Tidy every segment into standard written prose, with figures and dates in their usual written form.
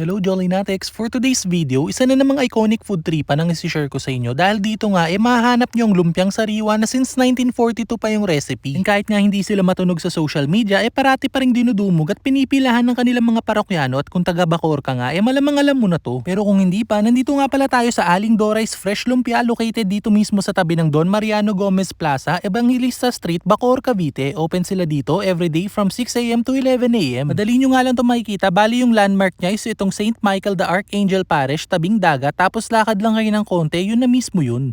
Hello Jolly Natex! For today's video, isa na namang iconic food tripa nang isi-share ko sa inyo dahil dito nga mahahanap nyo ang lumpiang sariwa na since 1942 pa yung recipe. And kahit nga hindi sila matunog sa social media, parati pa rin dinudumog at pinipilahan ng kanilang mga parokyano at kung taga Bacoor ka nga, malamang alam mo na to. Pero kung hindi pa, nandito nga pala tayo sa Aling Doray's Fresh Lumpia located dito mismo sa tabi ng Don Mariano Gomez Plaza, Evangelista Street, Bacoor, Cavite. Open sila dito everyday from 6 AM to 11 AM. Madali nyo nga lang ito makikita, bali yung landmark niya is itong St. Michael the Archangel Parish, tabing dagat, tapos lakad lang kayo ng konti, yun na mismo yun.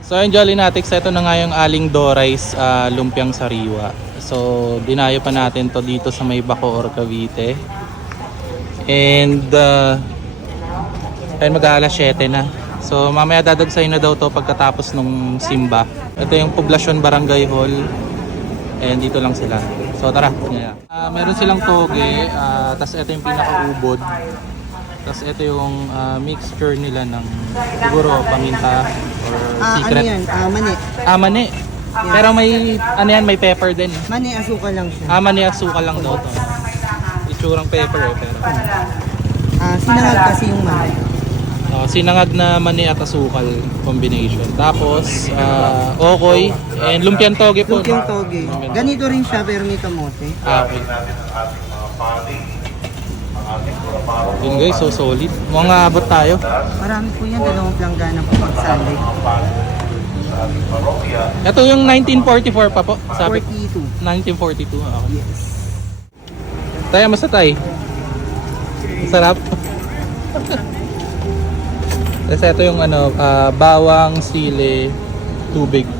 So ayun Jolly Natex, ito na nga yung Aling Doray's lumpiang sariwa. So dinayo pa natin to dito sa may Bacoor, Cavite. And ayun, mag-aalas 7 na. So mamaya dadagsay na daw to pagkatapos nung simba. Ito yung Poblacion Barangay Hall. And dito lang sila. So tara. Meron silang toge, tas ito yung pinakaubod. Tas ito yung mixture nila ng siguro paminta or secret. Ano yan? Mani. Mani. Yeah. Pero may ano yan, may pepper din. Mani, asukal lang siya. Mani, asukal lang daw to. Itsurang pepper pero. Sinangag kasi yung mani. Sinangag na mani at asukal combination. Tapos okoy and lumpiang toge po. Lumpiang toge. Ganito rin siya pero may kamote. Okay. Yun guys, so solid. Mga abot tayo. Marami po yan, dalawang planggana po pag Sunday. Ito yung 1944 pa po. Sabi 42. 1942. Okay. Yes. Tayo, masa tayo? Sarap. Tapos ito yung ano, bawang, sili, tubig.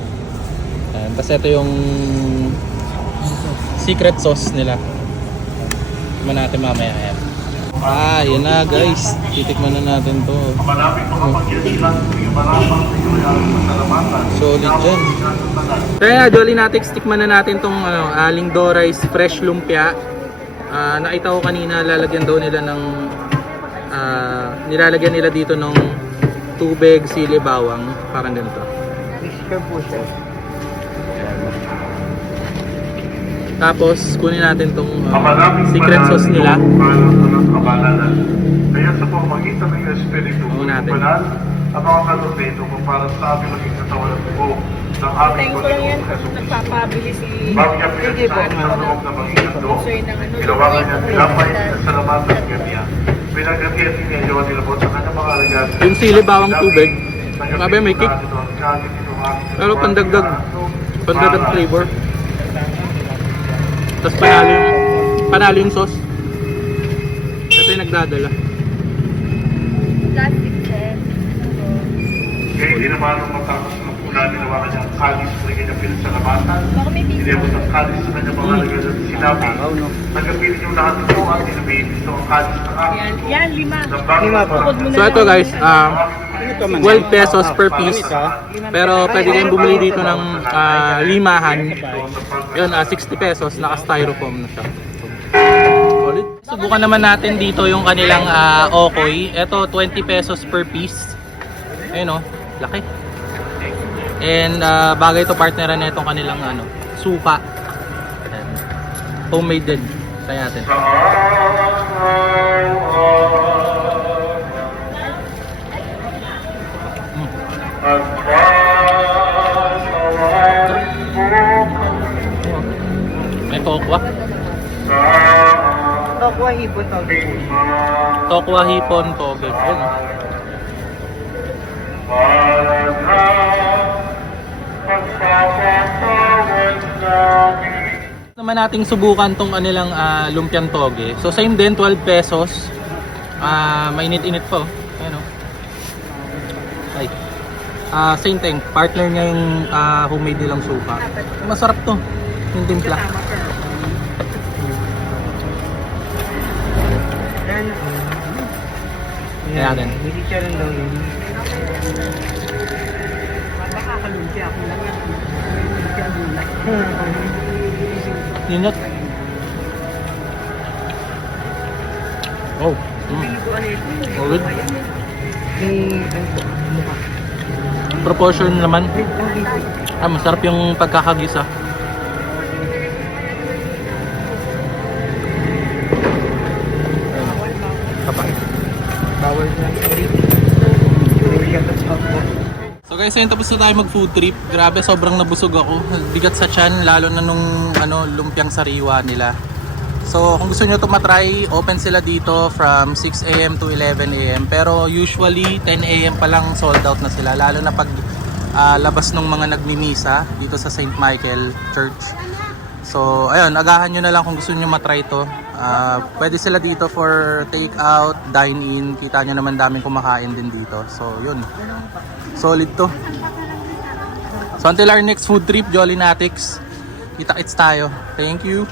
Ayan. Tapos ito yung secret sauce nila. Tikman natin mamaya. Ayan. Yan na guys. Titikman na natin to. Solid dyan. Kaya Jolly Natex, tikman na natin tong Aling Doray's Fresh Lumpia. Nakita ko kanina, lalagyan daw nila ng nilalagyan nila dito ng tubig, sili, bawang, parang ganito. Mixture po siya. Tapos kunin natin tong secret sauce nila. Kaya sa pamamagitan ng Espiritu Banal at mga kalupito kung para sa aming maging katawan at buo ng aming Panginoon Hesus. Nagpapabili si Sige po, sa loob na maging ando, ginawangan niya tinapay na salamatan ng ganyan. Pinagati at inyo ang nilabot sa kanyang mga alagad. Yung sili, bawang, tubig. Sabi may kick. Pero pandagdag flavor. Tapos panalo yung sauce. Ito yung nagdadala. plastic set. Kaya hindi naman nung matapos ng pula, ninawakan niya ang kalis na kanyang pinagsalamatan. Inibot ang kalis sa kanyang mga alagad at sinabi, nagkapilit yung lahat ito at sinabihin ito ang kalis ng aking. Yan, 5. Lima po. So ito guys, 12 pesos per piece. Pero pwede kayong bumili dito ng limahan. Yun, 60 pesos, naka-styrofoam na siya. Solid. Subukan naman natin dito yung kanilang okoy. Ito 20 pesos per piece. Ayun oh, laki. And bagay to partneran na itong kanilang supa. Ayan. Homemade din. Try natin. May tokwa. Tokwa hipon toge. Tokwa hipon toge. Ayun. Naman nating subukan tong kanilang lumpiang toge. So same din, 12 pesos. Mainit-init pa oh. Ayun oh. Ay. Same thing, partner niya yung homemade nilang supa. Masarap to, yung timpla. Kaya din. Hindi siya rin daw yun. Nakakalumpia ako lang yan. Ninot. Oh. Solid. Proportion naman. Masarap yung pagkakagisa. Kapag Bawal na. So guys, ayun, tapos na tayo mag food trip. Grabe, sobrang nabusog ako. Bigat sa tiyan, lalo na nung lumpiang sariwa nila. So kung gusto nyo ito matry, open sila dito from 6 AM to 11 AM. Pero usually 10 AM pa lang sold out na sila. Lalo na pag labas ng mga nagmimisa dito sa St. Michael Church. So ayun, agahan nyo na lang kung gusto nyo matry ito. Pwede sila dito for take out, dine in. Kita nyo naman daming kumakain din dito. So yun, solid to. So until our next food trip, Jolly Natics, kita-kits tayo. Thank you.